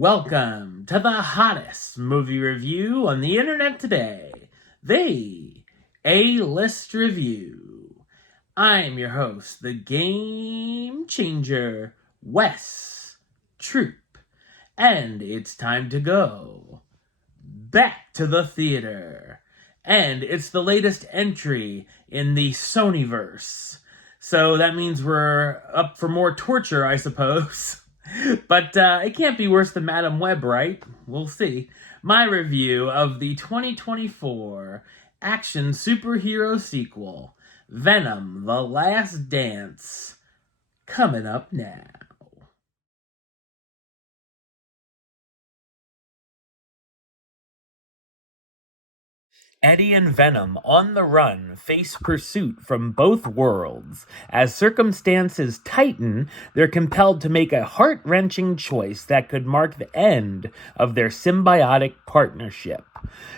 Welcome to the hottest movie review on the internet today, the A-List Review. I'm your host, the Game Changer, Wes Troop, and it's time to go back to the theater. And it's the latest entry in the Sonyverse. So that means we're up for more torture, I suppose. But it can't be worse than Madam Web, right? We'll see. My review of the 2024 action superhero sequel, Venom: The Last Dance, coming up now. Eddie and Venom, on the run, face pursuit from both worlds. As circumstances tighten, they're compelled to make a heart-wrenching choice that could mark the end of their symbiotic partnership.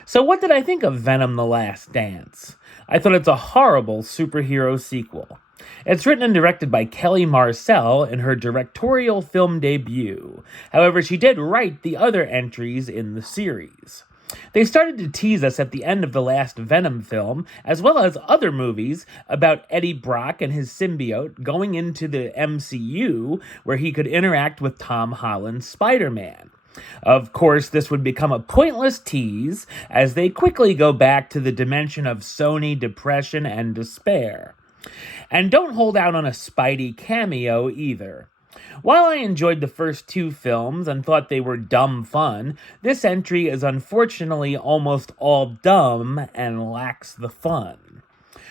So what did I think of Venom: The Last Dance? I thought it's a horrible superhero sequel. It's written and directed by Kelly Marcel in her directorial film debut. However, she did write the other entries in the series. They started to tease us at the end of the last Venom film, as well as other movies, about Eddie Brock and his symbiote going into the MCU, where he could interact with Tom Holland's Spider-Man. Of course, this would become a pointless tease, as they quickly go back to the dimension of Sony depression and despair. And don't hold out on a Spidey cameo either. While I enjoyed the first two films and thought they were dumb fun, this entry is unfortunately almost all dumb and lacks the fun.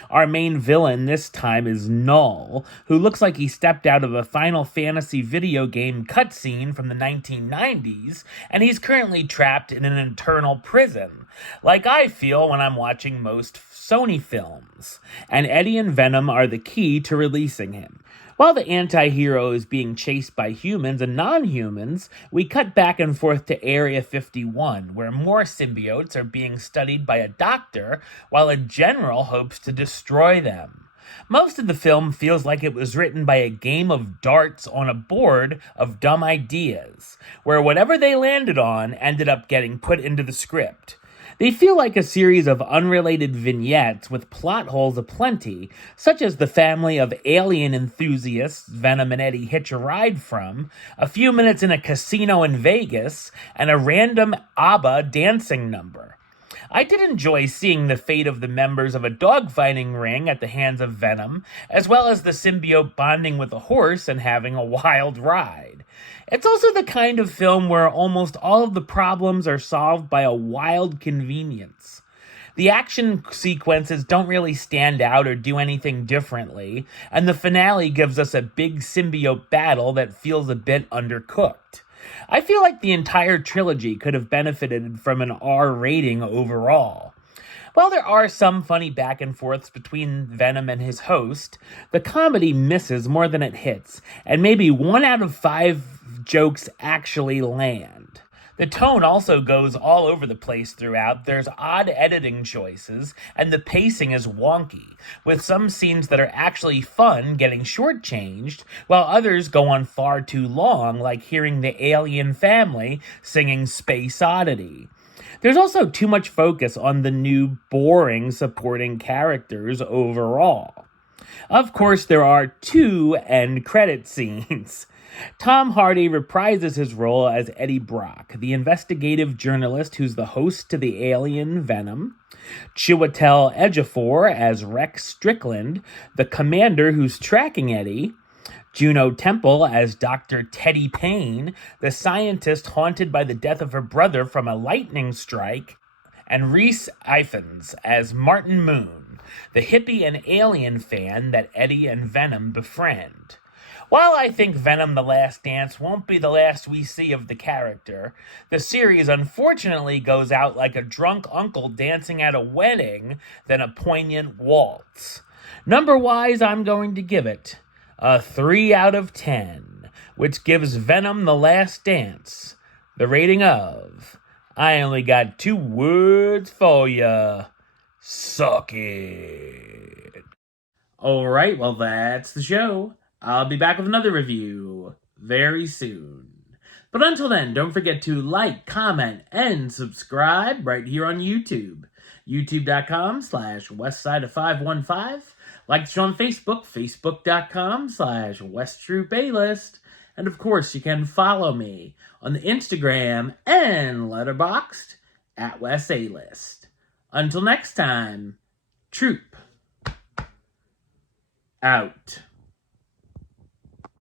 Our main villain this time is Null, who looks like he stepped out of a Final Fantasy video game cutscene from the 1990s, and he's currently trapped in an eternal prison, like I feel when I'm watching most Sony films, and Eddie and Venom are the key to releasing him. While the anti-hero is being chased by humans and non-humans, we cut back and forth to Area 51, where more symbiotes are being studied by a doctor, while a general hopes to destroy them. Most of the film feels like it was written by a game of darts on a board of dumb ideas, where whatever they landed on ended up getting put into the script. They feel like a series of unrelated vignettes with plot holes aplenty, such as the family of alien enthusiasts Venom and Eddie hitch a ride from, a few minutes in a casino in Vegas, and a random ABBA dancing number. I did enjoy seeing the fate of the members of a dogfighting ring at the hands of Venom, as well as the symbiote bonding with a horse and having a wild ride. It's also the kind of film where almost all of the problems are solved by a wild convenience. The action sequences don't really stand out or do anything differently, and the finale gives us a big symbiote battle that feels a bit undercooked. I feel like the entire trilogy could have benefited from an R rating overall. While there are some funny back and forths between Venom and his host, the comedy misses more than it hits, and maybe 1 out of 5 jokes actually land. The tone also goes all over the place throughout. There's odd editing choices, and the pacing is wonky, with some scenes that are actually fun getting shortchanged, while others go on far too long, like hearing the alien family singing Space Oddity. There's also too much focus on the new, boring supporting characters overall. Of course, there are 2 end credit scenes. Tom Hardy reprises his role as Eddie Brock, the investigative journalist who's the host to the alien Venom. Chiwetel Ejiofor as Rex Strickland, the commander who's tracking Eddie. Juno Temple as Dr. Teddy Payne, the scientist haunted by the death of her brother from a lightning strike. And Rhys Ifans as Martin Moon, the hippie and alien fan that Eddie and Venom befriend. While I think Venom: The Last Dance won't be the last we see of the character, the series unfortunately goes out like a drunk uncle dancing at a wedding than a poignant waltz. Number-wise, I'm going to give it a 3 out of 10, which gives Venom: The Last Dance the rating of, I only got 2 words for ya, suck it. Alright, well that's the show. I'll be back with another review very soon. But until then, don't forget to like, comment, and subscribe right here on YouTube. YouTube.com/WestsideOf515. Like the show on Facebook, Facebook.com/WestTruePaylist. And of course, you can follow me on the Instagram and Letterboxd at WesAList. Until next time, Troop out.